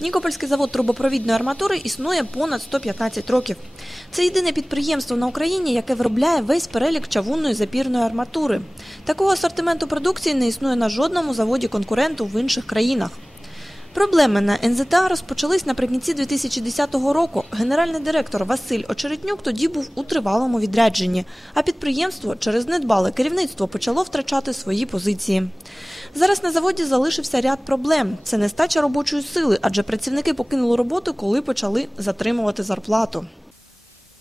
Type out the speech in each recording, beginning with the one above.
Нікопольський завод трубопровідної арматури існує понад 115 років. Це єдине підприємство на Україні, яке виробляє весь перелік чавунної запірної арматури. Такого асортименту продукції не існує на жодному заводі конкуренту в інших країнах. Проблеми на НЗТА розпочались наприкінці 2010 року. Генеральний директор Василь Очеретнюк тоді був у тривалому відрядженні, а підприємство через недбале керівництво почало втрачати свої позиції. Зараз на заводі залишився ряд проблем. Це нестача робочої сили, адже працівники покинули роботу, коли почали затримувати зарплату.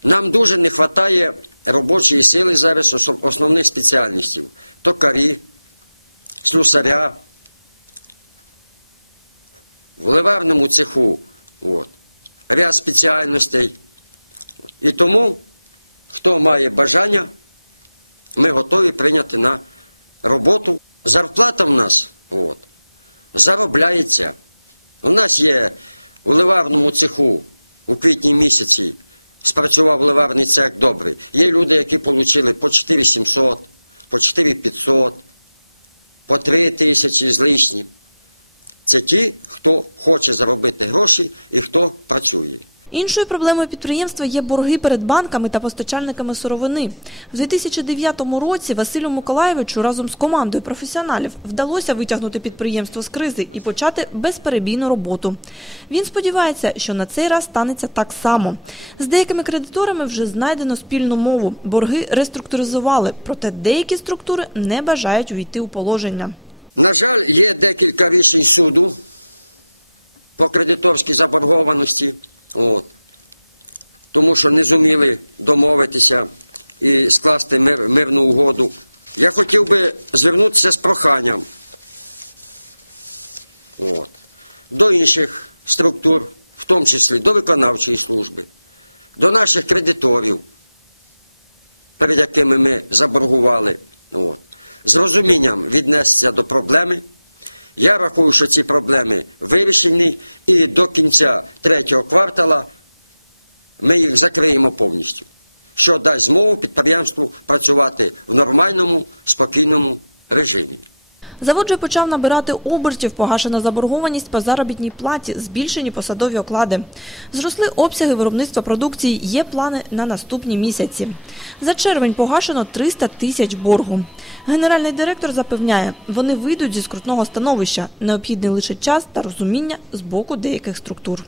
Нам дуже не вистачає робочої сили зараз основних спеціальностей. Токарі, слюсаря, в ливарному цеху. От. Ряд спеціальностей. І тому, хто має бажання, ми готові прийняти на роботу. Зарплата в нас от, заробляється. У нас є у ливарному цеху у квітні місяці спрацював ливарний цех добрий. Є люди, які отримали по 4700, по 4500, по 3 тисячі з лишнім. Це ті, хто хоче заробити гроші і хто працює. Іншою проблемою підприємства є борги перед банками та постачальниками сировини. В 2009 році Василю Миколаєвичу разом з командою професіоналів вдалося витягнути підприємство з кризи і почати безперебійну роботу. Він сподівається, що на цей раз станеться так само. З деякими кредиторами вже знайдено спільну мову. Борги реструктуризували, проте деякі структури не бажають увійти у положення. На жаль, є декілька рішень суду по кредиторській заборгованості, от, тому що не зуміли домовитися і скласти мир, мирну угоду. Я хотів би звернутися з проханням от, до інших структур, в тому числі до виконавчої служби, до наших кредиторів, перед якими ми заборгували. От з розумінням віднестися до проблеми. Я рахую, що ці проблеми вирішені, і до кінця третього квартала ми їх закриємо повністю, що дасть змогу підприємству працювати в нормальному, спокійному режимі. Завод же почав набирати обертів, погашена заборгованість по заробітній платі, збільшені посадові оклади. Зросли обсяги виробництва продукції, є плани на наступні місяці. За червень погашено 300 тисяч боргу. Генеральний директор запевняє, вони вийдуть зі скрутного становища, необхідний лише час та розуміння з боку деяких структур.